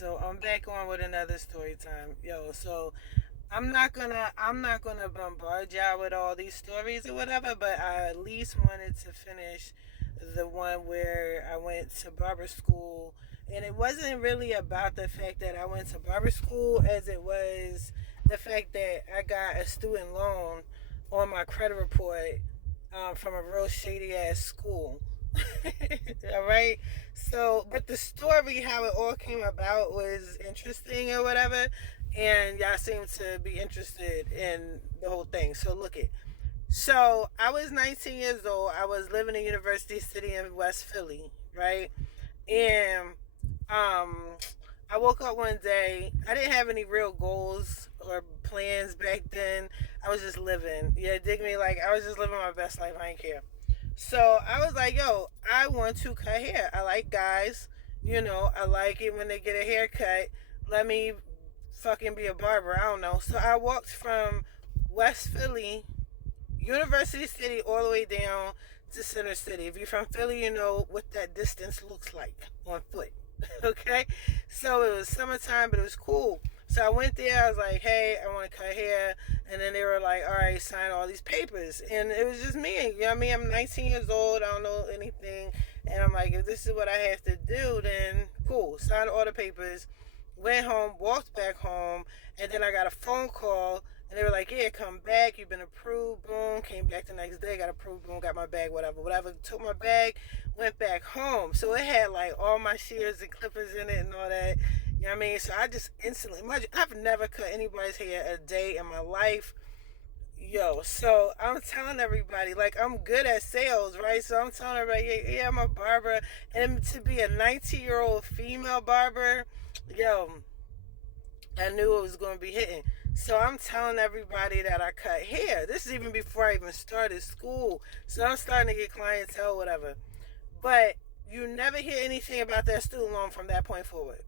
So I'm back on with another story time. Yo, so I'm not gonna bombard y'all with all these stories or whatever, but I at least wanted to finish the one where I went to barber school, and it wasn't really about the fact that I went to barber school as it was the fact that I got a student loan on my credit report from a real shady ass school. All right. So, but the story, how it all came about, was interesting or whatever, and y'all seem to be interested in the whole thing. So, look it. So, I was 19 years old. I was living in University City in West Philly, right? And um, I woke up one day. I didn't have any real goals or plans back then. I was just living. Yeah, dig me? Like I was just living my best life. I didn't care. So I was like, yo, I want to cut hair. I like guys. I like it when they get a haircut. Let me fucking be a barber. I don't know. So I walked from West Philly, University City, all the way down to Center City. If you're from Philly, you know what that distance looks like on foot. Okay? So it was summertime, but it was cool. So I went there, I was like, hey, I want to cut hair. And then they were like, all right, sign all these papers. And it was just me. You know what I mean? I'm 19 years old, I don't know anything. And I'm like, if this is what I have to do, then cool. Signed all the papers, went home, walked back home, and then I got a phone call. And they were like, yeah, come back. You've been approved. Boom. Came back the next day. Got approved. Boom. Got my bag. Whatever. Whatever. Took my bag. Went back home. So it had like all my shears and clippers in it and all that. You know what I mean? So I just instantly, imagine, I've never cut anybody's hair a day in my life. Yo, so I'm telling everybody, like, I'm good at sales, right? So I'm telling everybody, yeah, yeah, I'm a barber. And to be a 19-year-old female barber, yo, I knew it was going to be hitting. So I'm telling everybody that I cut hair. This is even before I even started school. So I'm starting to get clientele, whatever. But you never hear anything about that student loan from that point forward.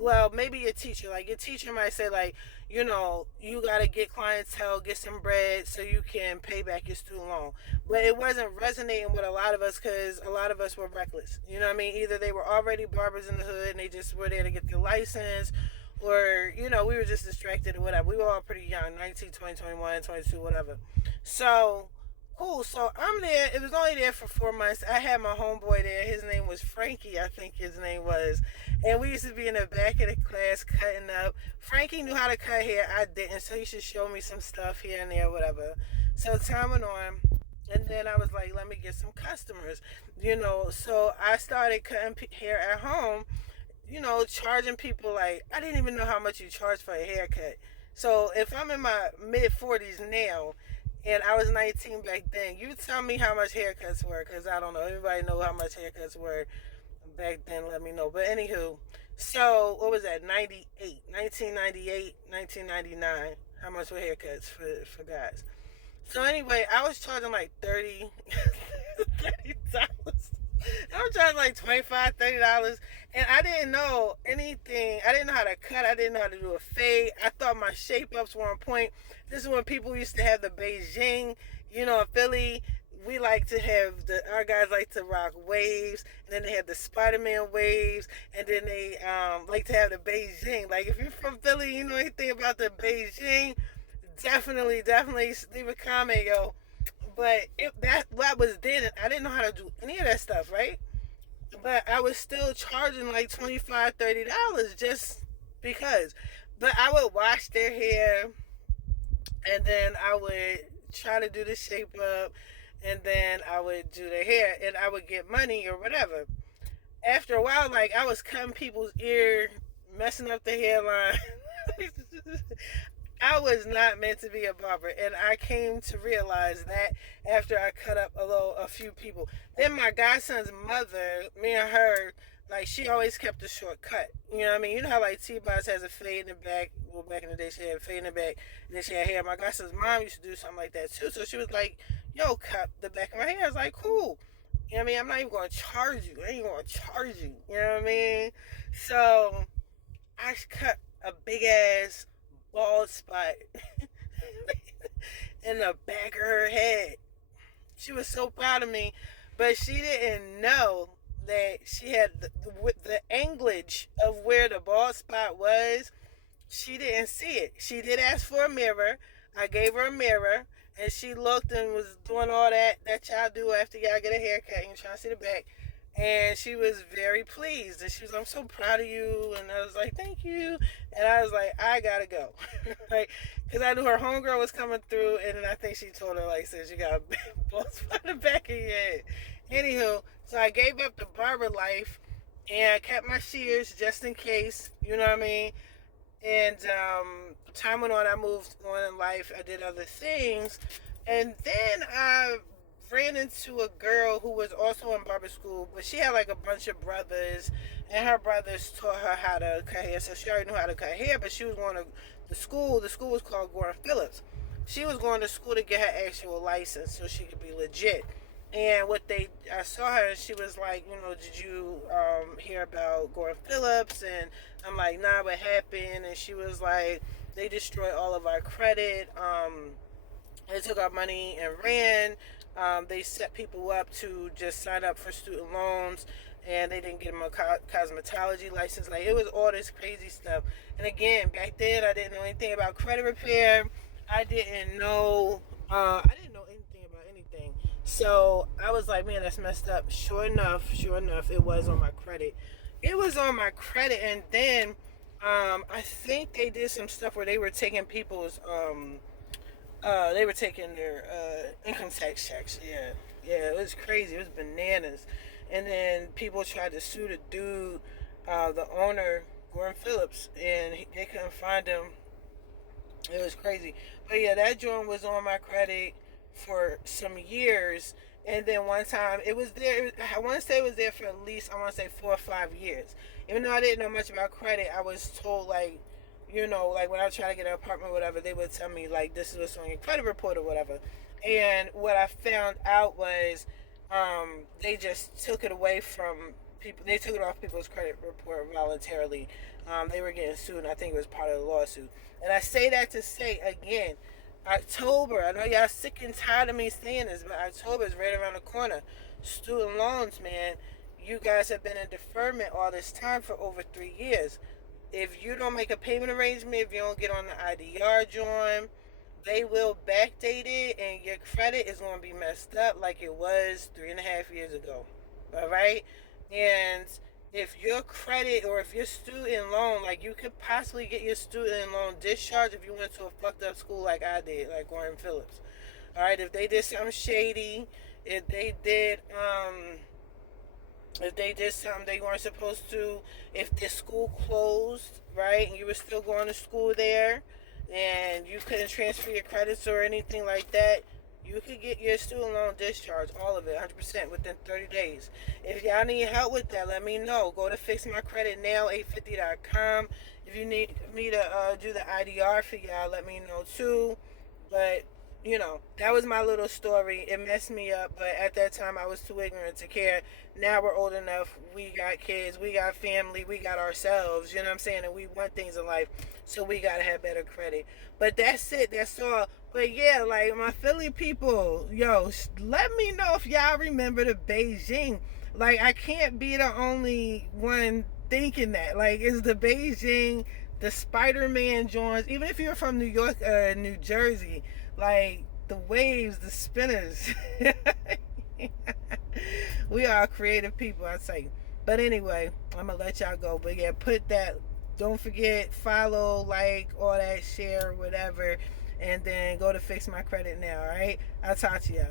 Well, maybe your teacher, like your teacher might say, like, you got to get clientele, get some bread so you can pay back your student loan. But it wasn't resonating with a lot of us because a lot of us were reckless. You know what I mean? Either they were already barbers in the hood and they just were there to get their license, or, we were just distracted or whatever. We were all pretty young, 19, 20, 21, 22, whatever. So, cool. So I'm there. It was only there for 4 months. I had my homeboy there. His name was Frankie, I think his name was. And we used to be in the back of the class cutting up. Frankie knew how to cut hair. I didn't. So he should show me some stuff here and there, whatever. So time went on. And then I was like, let me get some customers. So I started cutting hair at home, charging people like, I didn't even know how much you charge for a haircut. So if I'm in my mid 40s now, and I was 19 back then, you tell me how much haircuts were, because I don't know. Everybody know how much haircuts were back then, let me know. But anywho, so what was that, 98, 1998, 1999, how much were haircuts for guys? So anyway, I was charging like 30 $30. I was charging like $25, $30, and I didn't know anything. I didn't know how to cut. I didn't know how to do a fade. I thought my shape ups were on point. This is when people used to have the Beijing. In Philly, we like to have our guys like to rock waves, and then they have the Spider-Man waves, and then they like to have the Beijing. Like if you're from Philly, you know anything about the Beijing, definitely leave a comment, yo. But that was then. I didn't know how to do any of that stuff, right? But I was still charging like $25, $30 just because. But I would wash their hair, and then I would try to do the shape up, and then I would do their hair, and I would get money or whatever. After a while, like I was cutting people's ear, messing up the hairline. I was not meant to be a barber, and I came to realize that after I cut up a few people. Then my godson's mother, me and her, like she always kept a short cut. You know what I mean? You know how like T-Boss has a fade in the back. Well, back in the day she had a fade in the back, and then she had hair. My godson's mom used to do something like that too. So she was like, "Yo, cut the back of my hair." I was like, "Cool." You know what I mean? I'm not even going to charge you. I ain't going to charge you. You know what I mean? So I cut a big ass bald spot in the back of her head. She was so proud of me, but she didn't know that she had the anglage of where the bald spot was. She didn't see it. She did ask for a mirror. I gave her a mirror, and she looked and was doing all that y'all do after y'all get a haircut. You trying to see the back, and she was very pleased. And she was, "I'm so proud of you." And I was like, "Thank you." And I was like, "I gotta go," like, because I knew her homegirl was coming through, and then I think she told her like, "Since you got a bald spot in the back of your head." Anywho, so I gave up the barber life, and I kept my shears just in case. You know what I mean? And time went on. I moved on in life. I did other things, and then I ran into a girl who was also in barber school, but she had like a bunch of brothers, and her brothers taught her how to cut hair. So she already knew how to cut hair, but she was going to the school. The school was called Gordon Phillips. She was going to school to get her actual license so she could be legit. And I saw her, and she was like, did you hear about Gordon Phillips? And I'm like, nah, what happened? And she was like, they destroyed all of our credit. They took our money and ran. They set people up to just sign up for student loans, and they didn't get them a cosmetology license. Like, it was all this crazy stuff. And again, back then, I didn't know anything about credit repair. I didn't know anything about anything. So I was like, man, that's messed up. Sure enough, it was on my credit. It was on my credit, and then I think they did some stuff where they were taking people's they were taking their income tax checks. Yeah, it was crazy. It was bananas. And then people tried to sue the dude, the owner, Gordon Phillips, and they couldn't find him. It was crazy. But yeah, that joint was on my credit for some years. And then one time it was there. I want to say it was there for at least, 4 or 5 years. Even though I didn't know much about credit, I was told, like, like when I was trying to get an apartment or whatever, they would tell me, like, this is what's on your credit report or whatever. And what I found out was they just took it away from people. They took it off people's credit report voluntarily. They were getting sued, and I think it was part of the lawsuit. And I say that to say, again, October, I know y'all sick and tired of me saying this, but October is right around the corner. Student loans, man. You guys have been in deferment all this time for over 3 years. If you don't make a payment arrangement, if you don't get on the IDR join, they will backdate it, and your credit is going to be messed up like it was 3.5 years ago. All right? And if your credit or if your student loan, like, you could possibly get your student loan discharged if you went to a fucked up school like I did, like Gordon Phillips. All right? If they did something shady, if they did something they weren't supposed to, if the school closed, right, and you were still going to school there, and you couldn't transfer your credits or anything like that, you could get your student loan discharged, all of it, 100% within 30 days. If y'all need help with that, let me know. Go to fixmycreditnow850.com. If you need me to do the IDR for y'all, let me know too. But that was my little story. It messed me up, but at that time I was too ignorant to care. Now we're old enough. We got kids. We got family. We got ourselves. You know what I'm saying? And we want things in life, so we got to have better credit. But that's it. That's all. But yeah, like, my Philly people, yo, let me know if y'all remember the Beijing. Like, I can't be the only one thinking that. Like, it's the Beijing, the Spider-Man joints. Even if you're from New York, New Jersey, like, the waves, the spinners. We are creative people, I say. But anyway, I'm gonna let y'all go. But yeah, don't forget, follow, like, all that, share, whatever. And then go to Fix My Credit Now, alright? I'll talk to y'all.